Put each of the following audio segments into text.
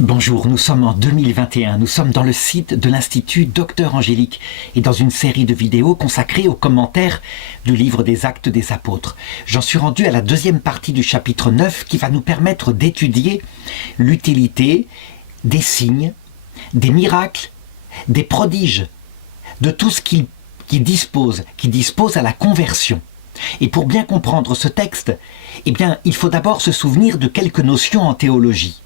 Bonjour, nous sommes en 2021, nous sommes dans le site de l'Institut Docteur Angélique et dans une série de vidéos consacrées aux commentaires du livre des Actes des Apôtres. J'en suis rendu à la deuxième partie du chapitre 9 qui va nous permettre d'étudier l'utilité des signes, des miracles, des prodiges, de tout ce qui dispose à la conversion. Et pour bien comprendre ce texte, il faut d'abord se souvenir de quelques notions en théologie.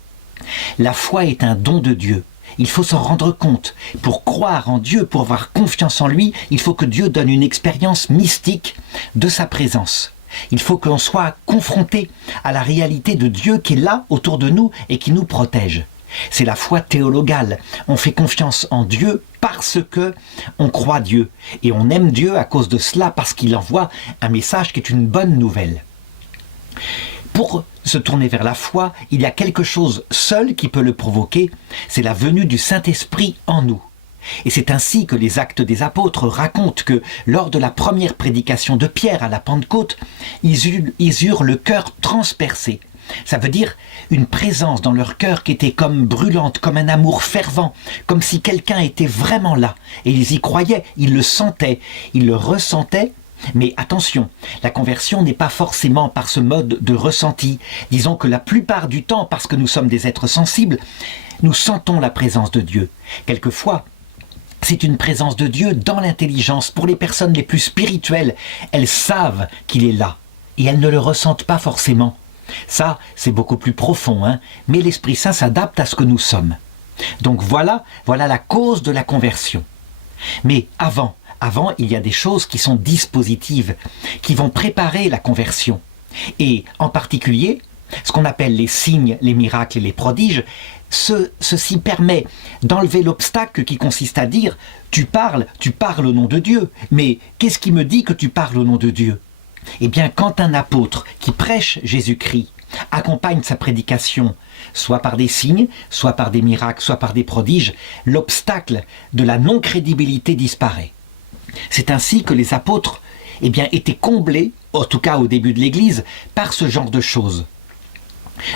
La foi est un don de Dieu. Il faut s'en rendre compte. Pour croire en Dieu, pour avoir confiance en lui, il faut que Dieu donne une expérience mystique de sa présence. Il faut que l'on soit confronté à la réalité de Dieu qui est là autour de nous et qui nous protège. C'est la foi théologale. On fait confiance en Dieu parce que on croit Dieu. Et on aime Dieu à cause de cela, parce qu'il envoie un message qui est une bonne nouvelle. Pour se tourner vers la foi, il y a quelque chose seul qui peut le provoquer, c'est la venue du Saint-Esprit en nous. Et c'est ainsi que les Actes des Apôtres racontent que lors de la première prédication de Pierre à la Pentecôte, ils eurent le cœur transpercé. Ça veut dire une présence dans leur cœur qui était comme brûlante, comme un amour fervent, comme si quelqu'un était vraiment là. Et ils y croyaient, ils le sentaient, ils le ressentaient. Mais attention, la conversion n'est pas forcément par ce mode de ressenti. Disons que la plupart du temps, parce que nous sommes des êtres sensibles, nous sentons la présence de Dieu. Quelquefois, c'est une présence de Dieu dans l'intelligence. Pour les personnes les plus spirituelles, elles savent qu'il est là et elles ne le ressentent pas forcément. Ça, c'est beaucoup plus profond, mais l'Esprit Saint s'adapte à ce que nous sommes. Donc voilà la cause de la conversion. Mais avant, il y a des choses qui sont dispositives, qui vont préparer la conversion. Et en particulier, ce qu'on appelle les signes, les miracles et les prodiges, ceci permet d'enlever l'obstacle qui consiste à dire « tu parles au nom de Dieu, mais qu'est-ce qui me dit que tu parles au nom de Dieu ?» Eh bien, quand un apôtre qui prêche Jésus-Christ accompagne sa prédication, soit par des signes, soit par des miracles, soit par des prodiges, l'obstacle de la non-crédibilité disparaît. C'est ainsi que les apôtres étaient comblés, en tout cas au début de l'Église, par ce genre de choses.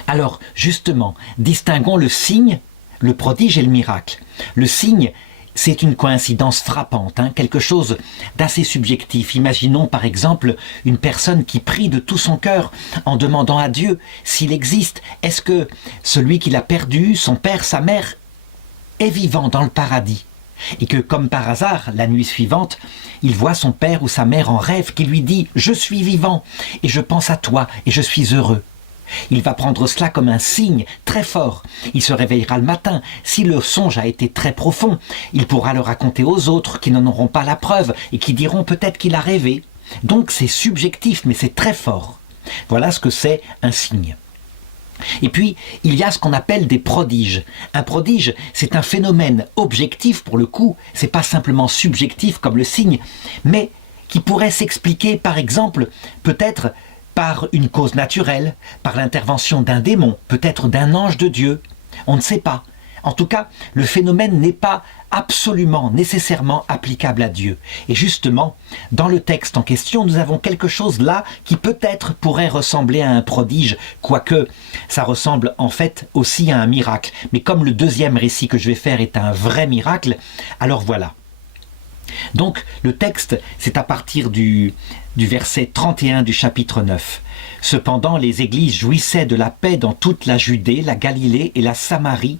Alors, justement, distinguons le signe, le prodige et le miracle. Le signe, c'est une coïncidence frappante, quelque chose d'assez subjectif. Imaginons par exemple une personne qui prie de tout son cœur en demandant à Dieu s'il existe. Est-ce que celui qu'il a perdu, son père, sa mère, est vivant dans le paradis ? Et que, comme par hasard, la nuit suivante, il voit son père ou sa mère en rêve qui lui dit « Je suis vivant et je pense à toi et je suis heureux ». Il va prendre cela comme un signe très fort. Il se réveillera le matin. Si le songe a été très profond, il pourra le raconter aux autres qui n'en auront pas la preuve et qui diront peut-être qu'il a rêvé. Donc c'est subjectif, mais c'est très fort. Voilà ce que c'est un signe. Et puis, il y a ce qu'on appelle des prodiges. Un prodige, c'est un phénomène objectif pour le coup, c'est pas simplement subjectif comme le signe, mais qui pourrait s'expliquer par exemple, peut-être par une cause naturelle, par l'intervention d'un démon, peut-être d'un ange de Dieu, on ne sait pas. En tout cas, le phénomène n'est pas absolument, nécessairement applicable à Dieu. Et justement, dans le texte en question, nous avons quelque chose là qui peut-être pourrait ressembler à un prodige, quoique ça ressemble en fait aussi à un miracle. Mais comme le deuxième récit que je vais faire est un vrai miracle, alors voilà. Donc le texte, c'est à partir du verset 31 du chapitre 9. « Cependant, les églises jouissaient de la paix dans toute la Judée, la Galilée et la Samarie,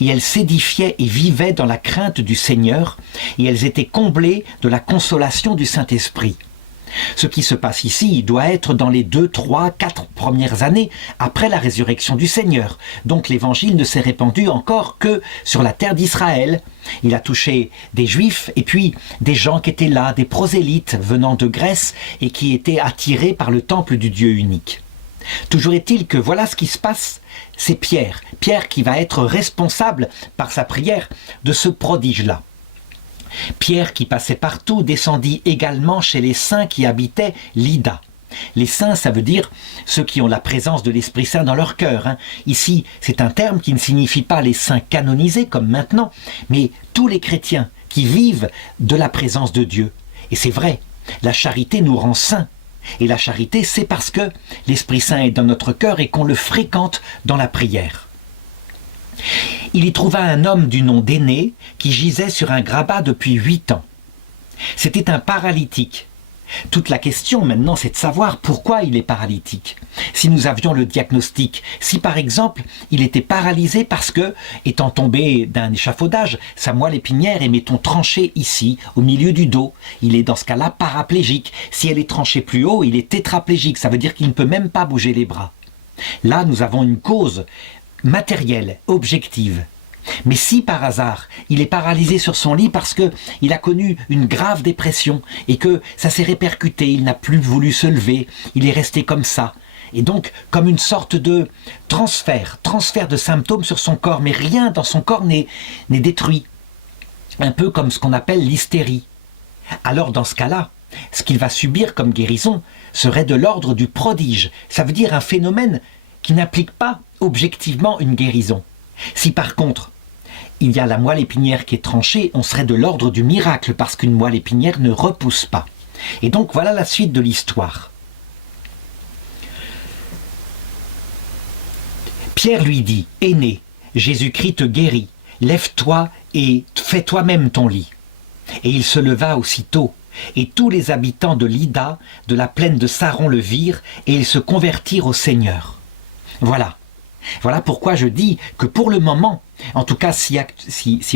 et elles s'édifiaient et vivaient dans la crainte du Seigneur, et elles étaient comblées de la consolation du Saint-Esprit. » Ce qui se passe ici doit être dans les 2, 3, 4 premières années après la résurrection du Seigneur. Donc l'évangile ne s'est répandu encore que sur la terre d'Israël. Il a touché des Juifs et puis des gens qui étaient là, des prosélytes venant de Grèce et qui étaient attirés par le temple du Dieu unique. Toujours est-il que voilà ce qui se passe, c'est Pierre qui va être responsable par sa prière de ce prodige-là. Pierre, qui passait partout, descendit également chez les saints qui habitaient Lydda. Les saints, ça veut dire ceux qui ont la présence de l'Esprit Saint dans leur cœur. Ici, c'est un terme qui ne signifie pas les saints canonisés comme maintenant, mais tous les chrétiens qui vivent de la présence de Dieu. Et c'est vrai, la charité nous rend saints. Et la charité, c'est parce que l'Esprit Saint est dans notre cœur et qu'on le fréquente dans la prière. Il y trouva un homme du nom d'Énée qui gisait sur un grabat depuis 8 ans. C'était un paralytique. Toute la question maintenant, c'est de savoir pourquoi il est paralytique. Si nous avions le diagnostic, si par exemple il était paralysé parce que, étant tombé d'un échafaudage, sa moelle épinière est, mettons, tranchée ici, au milieu du dos, il est dans ce cas-là paraplégique. Si elle est tranchée plus haut, il est tétraplégique, ça veut dire qu'il ne peut même pas bouger les bras. Là, nous avons une cause matérielle, objective. Mais si par hasard, il est paralysé sur son lit parce qu'il a connu une grave dépression et que ça s'est répercuté, il n'a plus voulu se lever, il est resté comme ça. Et donc, comme une sorte de transfert de symptômes sur son corps, mais rien dans son corps n'est détruit. Un peu comme ce qu'on appelle l'hystérie. Alors dans ce cas-là, ce qu'il va subir comme guérison serait de l'ordre du prodige. Ça veut dire un phénomène qui n'implique pas objectivement une guérison. Si par contre, il y a la moelle épinière qui est tranchée, on serait de l'ordre du miracle parce qu'une moelle épinière ne repousse pas. Et donc voilà la suite de l'histoire. Pierre lui dit, « Aîné, Jésus-Christ te guérit, lève-toi et fais toi-même ton lit. » Et il se leva aussitôt, et tous les habitants de Lydda, de la plaine de Saron le virent, et ils se convertirent au Seigneur. Voilà. Voilà pourquoi je dis que pour le moment, en tout cas si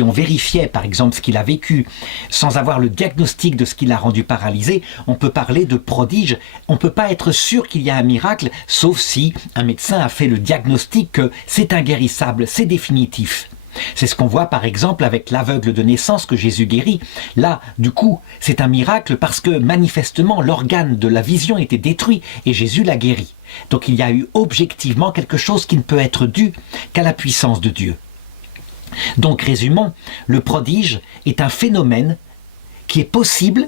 on vérifiait par exemple ce qu'il a vécu sans avoir le diagnostic de ce qui l'a rendu paralysé, on peut parler de prodige, on ne peut pas être sûr qu'il y a un miracle, sauf si un médecin a fait le diagnostic que c'est inguérissable, c'est définitif. C'est ce qu'on voit par exemple avec l'aveugle de naissance que Jésus guérit. Là, du coup, c'est un miracle parce que manifestement l'organe de la vision était détruit et Jésus l'a guéri. Donc il y a eu objectivement quelque chose qui ne peut être dû qu'à la puissance de Dieu. Donc résumons, le prodige est un phénomène qui est possible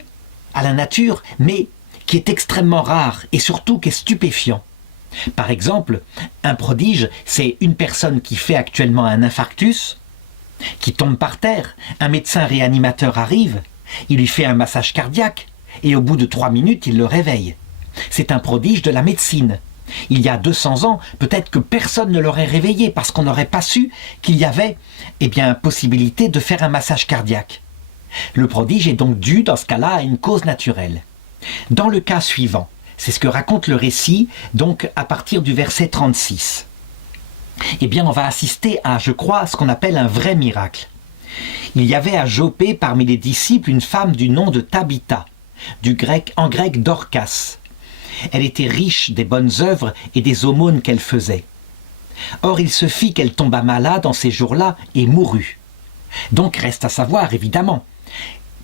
à la nature, mais qui est extrêmement rare et surtout qui est stupéfiant. Par exemple, un prodige, c'est une personne qui fait actuellement un infarctus, qui tombe par terre, un médecin réanimateur arrive, il lui fait un massage cardiaque, et au bout de 3 minutes, il le réveille. C'est un prodige de la médecine. Il y a 200 ans, peut-être que personne ne l'aurait réveillé parce qu'on n'aurait pas su qu'il y avait possibilité de faire un massage cardiaque. Le prodige est donc dû, dans ce cas-là, à une cause naturelle. Dans le cas suivant, c'est ce que raconte le récit, donc à partir du verset 36. On va assister à, je crois, ce qu'on appelle un vrai miracle. Il y avait à Jopé parmi les disciples une femme du nom de Tabitha, en grec Dorcas. Elle était riche des bonnes œuvres et des aumônes qu'elle faisait. Or il se fit qu'elle tomba malade en ces jours-là et mourut. Donc reste à savoir, évidemment,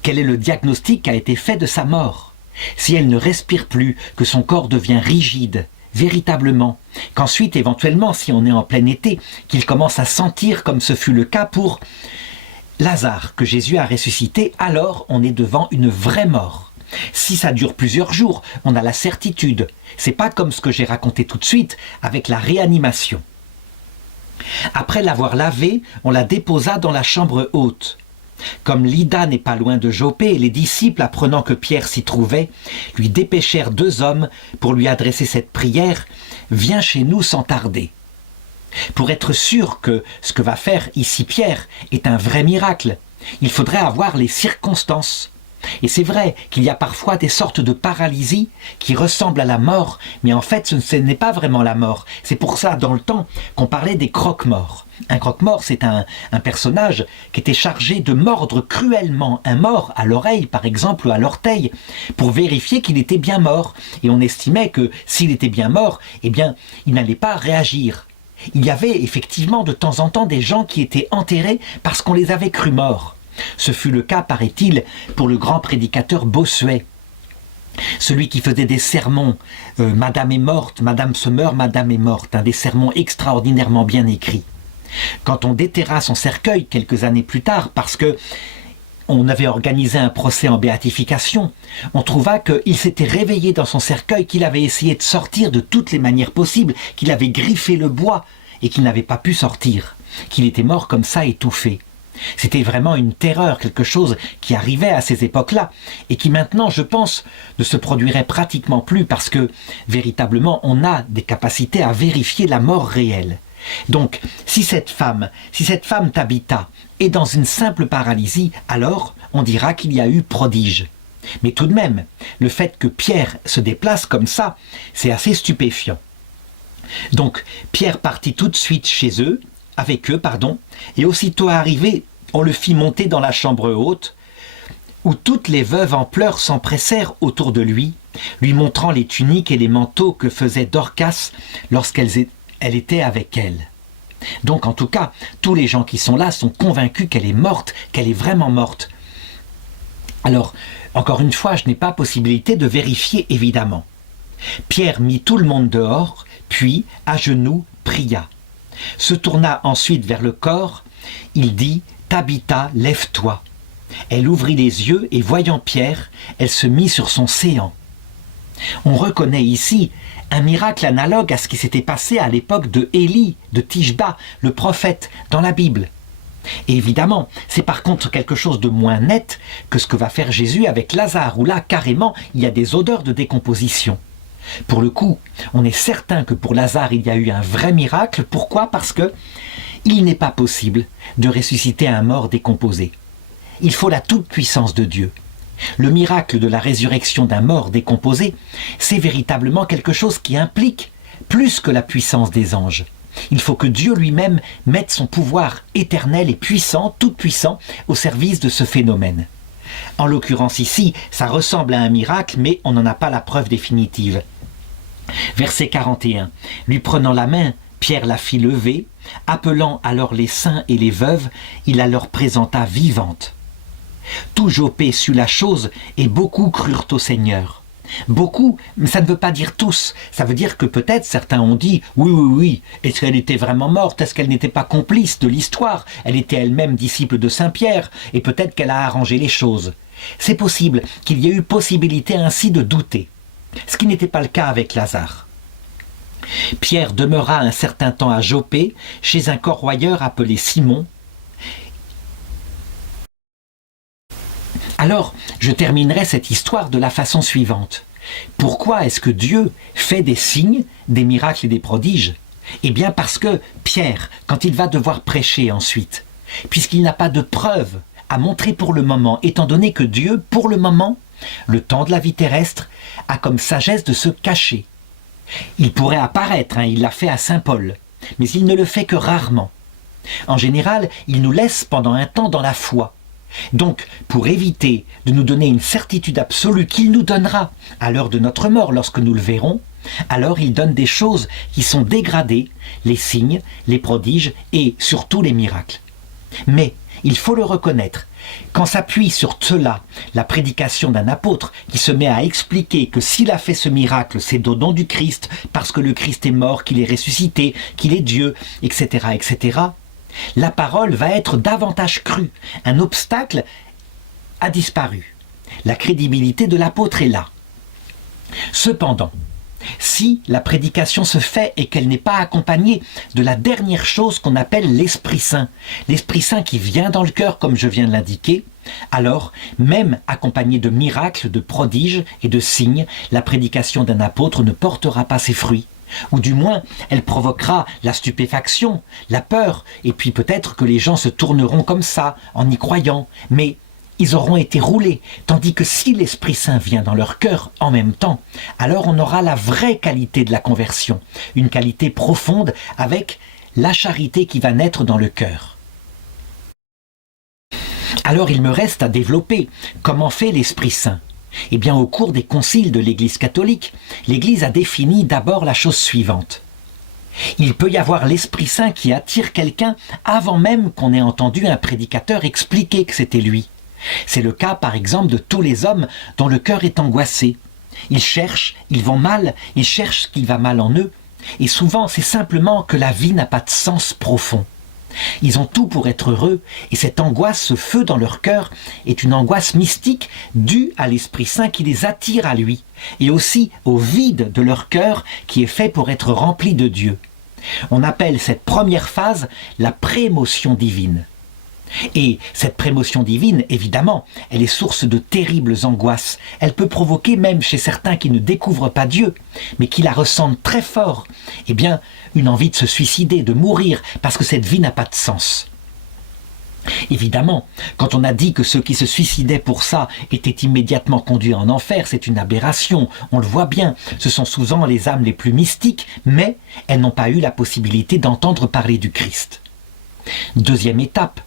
quel est le diagnostic qui a été fait de sa mort. Si elle ne respire plus, que son corps devient rigide, véritablement, qu'ensuite, éventuellement, si on est en plein été, qu'il commence à sentir comme ce fut le cas pour Lazare, que Jésus a ressuscité, alors on est devant une vraie mort. Si ça dure plusieurs jours, on a la certitude. C'est pas comme ce que j'ai raconté tout de suite avec la réanimation. Après l'avoir lavée, on la déposa dans la chambre haute. Comme Lydda n'est pas loin de Jopé, les disciples, apprenant que Pierre s'y trouvait, lui dépêchèrent 2 hommes pour lui adresser cette prière « Viens chez nous sans tarder ». Pour être sûr que ce que va faire ici Pierre est un vrai miracle, il faudrait avoir les circonstances. Et c'est vrai qu'il y a parfois des sortes de paralysie qui ressemblent à la mort, mais en fait ce n'est pas vraiment la mort. C'est pour ça dans le temps qu'on parlait des croque-morts. Un croque-mort, c'est un personnage qui était chargé de mordre cruellement un mort à l'oreille par exemple ou à l'orteil pour vérifier qu'il était bien mort. Et on estimait que s'il était bien mort, il n'allait pas réagir. Il y avait effectivement de temps en temps des gens qui étaient enterrés parce qu'on les avait crus morts. Ce fut le cas, paraît-il, pour le grand prédicateur Bossuet. Celui qui faisait des sermons « Madame est morte, Madame se meurt, Madame est morte », des sermons extraordinairement bien écrits. Quand on déterra son cercueil quelques années plus tard, parce que on avait organisé un procès en béatification, on trouva qu'il s'était réveillé dans son cercueil, qu'il avait essayé de sortir de toutes les manières possibles, qu'il avait griffé le bois et qu'il n'avait pas pu sortir, qu'il était mort comme ça étouffé. C'était vraiment une terreur, quelque chose qui arrivait à ces époques-là et qui maintenant, je pense, ne se produirait pratiquement plus parce que, véritablement, on a des capacités à vérifier la mort réelle. Donc, si cette femme Tabitha, est dans une simple paralysie, alors on dira qu'il y a eu prodige. Mais tout de même, le fait que Pierre se déplace comme ça, c'est assez stupéfiant. Donc, Pierre partit tout de suite avec eux, et aussitôt arrivé, on le fit monter dans la chambre haute, où toutes les veuves en pleurs s'empressèrent autour de lui montrant les tuniques et les manteaux que faisait Dorcas lorsqu'elle était avec elle. Donc en tout cas, tous les gens qui sont là sont convaincus qu'elle est morte, qu'elle est vraiment morte. Alors, encore une fois, je n'ai pas possibilité de vérifier évidemment. Pierre mit tout le monde dehors, puis, à genoux, pria. Se tourna ensuite vers le corps, il dit « Tabitha, lève-toi ». Elle ouvrit les yeux et voyant Pierre, elle se mit sur son séant. On reconnaît ici un miracle analogue à ce qui s'était passé à l'époque de Élie, de Tishba, le prophète, dans la Bible. Et évidemment, c'est par contre quelque chose de moins net que ce que va faire Jésus avec Lazare, où là, carrément, il y a des odeurs de décomposition. Pour le coup, on est certain que pour Lazare, il y a eu un vrai miracle. Pourquoi? Parce que il n'est pas possible de ressusciter un mort décomposé. Il faut la toute-puissance de Dieu. Le miracle de la résurrection d'un mort décomposé, c'est véritablement quelque chose qui implique plus que la puissance des anges. Il faut que Dieu lui-même mette son pouvoir éternel et puissant, tout puissant, au service de ce phénomène. En l'occurrence ici, ça ressemble à un miracle, mais on n'en a pas la preuve définitive. Verset 41. Lui prenant la main, Pierre la fit lever, appelant alors les saints et les veuves, il la leur présenta vivante. Tout Joppé sut la chose et beaucoup crurent au Seigneur. Beaucoup, mais ça ne veut pas dire tous. Ça veut dire que peut-être certains ont dit « Oui, est-ce qu'elle était vraiment morte? Est-ce qu'elle n'était pas complice de l'histoire? Elle était elle-même disciple de Saint-Pierre et peut-être qu'elle a arrangé les choses. » C'est possible qu'il y ait eu possibilité ainsi de douter, ce qui n'était pas le cas avec Lazare. Pierre demeura un certain temps à Joppé, chez un corroyeur appelé Simon. Alors, je terminerai cette histoire de la façon suivante. Pourquoi est-ce que Dieu fait des signes, des miracles et des prodiges? Eh bien parce que Pierre, quand il va devoir prêcher ensuite, puisqu'il n'a pas de preuves à montrer pour le moment, étant donné que Dieu, pour le moment, le temps de la vie terrestre, a comme sagesse de se cacher. Il pourrait apparaître, il l'a fait à Saint Paul, mais il ne le fait que rarement. En général, il nous laisse pendant un temps dans la foi. Donc, pour éviter de nous donner une certitude absolue qu'il nous donnera à l'heure de notre mort lorsque nous le verrons, alors il donne des choses qui sont dégradées, les signes, les prodiges et surtout les miracles. Mais, il faut le reconnaître, quand s'appuie sur cela la prédication d'un apôtre qui se met à expliquer que s'il a fait ce miracle, c'est au nom du Christ, parce que le Christ est mort, qu'il est ressuscité, qu'il est Dieu, etc., etc., la parole va être davantage crue. Un obstacle a disparu. La crédibilité de l'apôtre est là. Cependant, si la prédication se fait et qu'elle n'est pas accompagnée de la dernière chose qu'on appelle l'Esprit Saint qui vient dans le cœur comme je viens de l'indiquer, alors, même accompagnée de miracles, de prodiges et de signes, la prédication d'un apôtre ne portera pas ses fruits. Ou du moins, elle provoquera la stupéfaction, la peur, et puis peut-être que les gens se tourneront comme ça, en y croyant, mais ils auront été roulés, tandis que si l'Esprit Saint vient dans leur cœur en même temps, alors on aura la vraie qualité de la conversion, une qualité profonde avec la charité qui va naître dans le cœur. Alors il me reste à développer comment fait l'Esprit Saint. Eh bien, au cours des conciles de l'Église catholique, l'Église a défini d'abord la chose suivante. Il peut y avoir l'Esprit Saint qui attire quelqu'un avant même qu'on ait entendu un prédicateur expliquer que c'était lui. C'est le cas, par exemple, de tous les hommes dont le cœur est angoissé. Ils cherchent, ils vont mal, ils cherchent ce qui va mal en eux, et souvent c'est simplement que la vie n'a pas de sens profond. Ils ont tout pour être heureux, et cette angoisse, ce feu dans leur cœur, est une angoisse mystique due à l'Esprit Saint qui les attire à lui, et aussi au vide de leur cœur qui est fait pour être rempli de Dieu. On appelle cette première phase la prémotion divine. Et cette prémotion divine, évidemment, elle est source de terribles angoisses. Elle peut provoquer, même chez certains qui ne découvrent pas Dieu, mais qui la ressentent très fort, eh bien, une envie de se suicider, de mourir, parce que cette vie n'a pas de sens. Évidemment, quand on a dit que ceux qui se suicidaient pour ça étaient immédiatement conduits en enfer, c'est une aberration, on le voit bien. Ce sont souvent les âmes les plus mystiques, mais elles n'ont pas eu la possibilité d'entendre parler du Christ. Deuxième étape.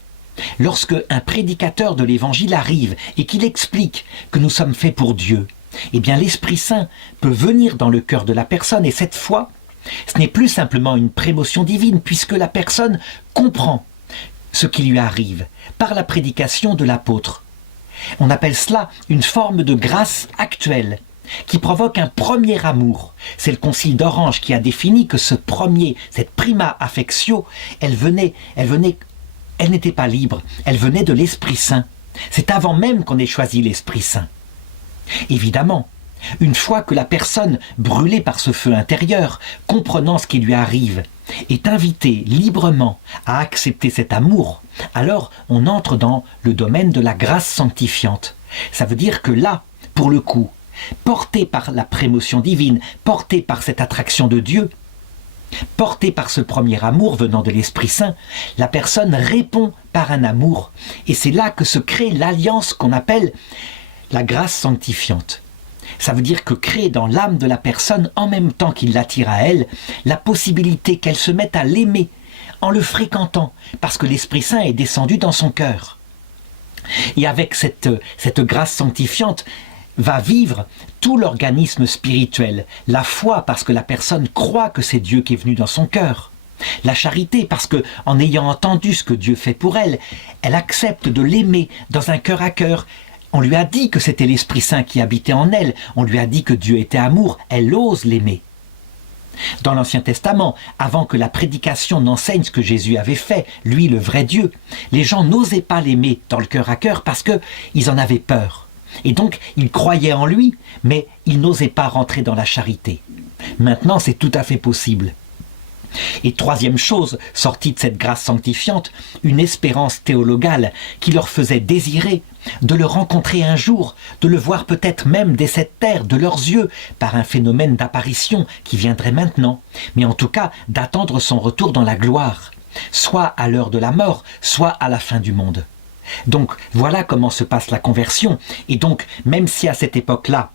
Lorsque un prédicateur de l'Évangile arrive et qu'il explique que nous sommes faits pour Dieu, eh bien l'Esprit Saint peut venir dans le cœur de la personne et cette fois, ce n'est plus simplement une prémotion divine puisque la personne comprend ce qui lui arrive par la prédication de l'apôtre. On appelle cela une forme de grâce actuelle qui provoque un premier amour. C'est le Concile d'Orange qui a défini que cette prima affectio, elle n'était pas libre, elle venait de l'Esprit Saint. C'est avant même qu'on ait choisi l'Esprit Saint. Évidemment, une fois que la personne brûlée par ce feu intérieur, comprenant ce qui lui arrive, est invitée librement à accepter cet amour, alors on entre dans le domaine de la grâce sanctifiante. Ça veut dire que là, pour le coup, porté par la prémotion divine, porté par cette attraction de Dieu, porté par ce premier amour venant de l'Esprit Saint, la personne répond par un amour. Et c'est là que se crée l'alliance qu'on appelle la grâce sanctifiante. Ça veut dire que crée dans l'âme de la personne, en même temps qu'il l'attire à elle, la possibilité qu'elle se mette à l'aimer en le fréquentant, parce que l'Esprit Saint est descendu dans son cœur. Et avec cette grâce sanctifiante, va vivre tout l'organisme spirituel. La foi, parce que la personne croit que c'est Dieu qui est venu dans son cœur. La charité, parce que, en ayant entendu ce que Dieu fait pour elle, elle accepte de l'aimer dans un cœur à cœur. On lui a dit que c'était l'Esprit Saint qui habitait en elle. On lui a dit que Dieu était amour. Elle ose l'aimer. Dans l'Ancien Testament, avant que la prédication n'enseigne ce que Jésus avait fait, lui le vrai Dieu, les gens n'osaient pas l'aimer dans le cœur à cœur parce qu'ils en avaient peur. Et donc, ils croyaient en lui, mais ils n'osaient pas rentrer dans la charité. Maintenant, c'est tout à fait possible. Et troisième chose, sortie de cette grâce sanctifiante, une espérance théologale qui leur faisait désirer de le rencontrer un jour, de le voir peut-être même dès cette terre, de leurs yeux, par un phénomène d'apparition qui viendrait maintenant, mais en tout cas d'attendre son retour dans la gloire, soit à l'heure de la mort, soit à la fin du monde. Donc voilà comment se passe la conversion. Et donc même si à cette époque-là,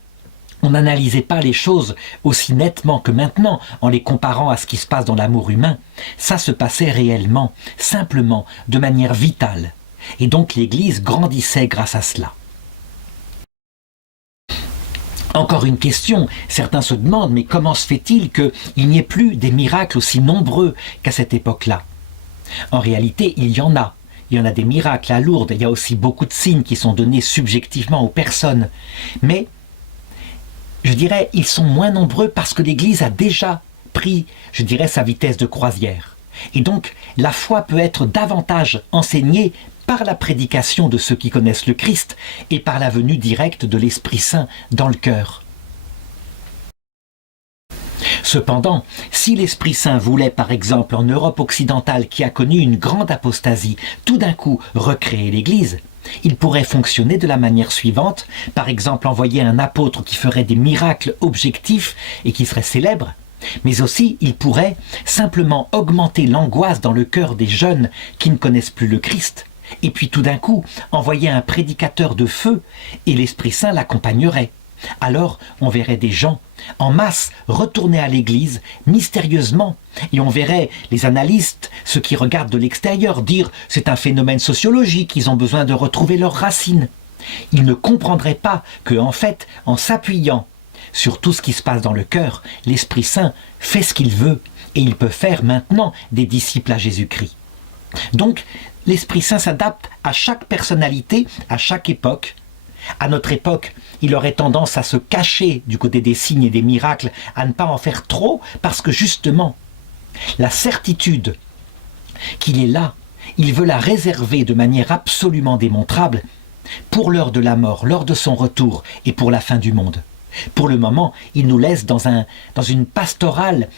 on n'analysait pas les choses aussi nettement que maintenant en les comparant à ce qui se passe dans l'amour humain, ça se passait réellement, simplement, de manière vitale. Et donc l'Église grandissait grâce à cela. Encore une question, certains se demandent, mais comment se fait-il qu'il n'y ait plus des miracles aussi nombreux qu'à cette époque-là? En réalité, il y en a. Il y en a des miracles à Lourdes, il y a aussi beaucoup de signes qui sont donnés subjectivement aux personnes. Mais, je dirais, ils sont moins nombreux parce que l'Église a déjà pris, je dirais, sa vitesse de croisière. Et donc, la foi peut être davantage enseignée par la prédication de ceux qui connaissent le Christ et par la venue directe de l'Esprit Saint dans le cœur. Cependant, si l'Esprit Saint voulait, par exemple, en Europe occidentale qui a connu une grande apostasie, tout d'un coup recréer l'Église, il pourrait fonctionner de la manière suivante, par exemple envoyer un apôtre qui ferait des miracles objectifs et qui serait célèbre, mais aussi il pourrait simplement augmenter l'angoisse dans le cœur des jeunes qui ne connaissent plus le Christ, et puis tout d'un coup envoyer un prédicateur de feu et l'Esprit Saint l'accompagnerait. Alors on verrait des gens en masse retourner à l'église mystérieusement et on verrait les analystes, ceux qui regardent de l'extérieur, dire c'est un phénomène sociologique, ils ont besoin de retrouver leurs racines. Ils ne comprendraient pas que en fait, en s'appuyant sur tout ce qui se passe dans le cœur, l'Esprit Saint fait ce qu'il veut et il peut faire maintenant des disciples à Jésus-Christ. Donc l'Esprit Saint s'adapte à chaque personnalité, à chaque époque. À notre époque, il aurait tendance à se cacher du côté des signes et des miracles, à ne pas en faire trop, parce que justement, la certitude qu'il est là, il veut la réserver de manière absolument démontrable pour l'heure de la mort, l'heure de son retour et pour la fin du monde. Pour le moment, il nous laisse dans une pastorale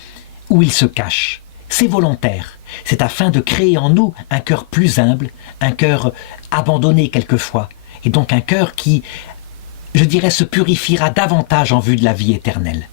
où il se cache. C'est volontaire. C'est afin de créer en nous un cœur plus humble, un cœur abandonné quelquefois, et donc un cœur qui, je dirais, se purifiera davantage en vue de la vie éternelle.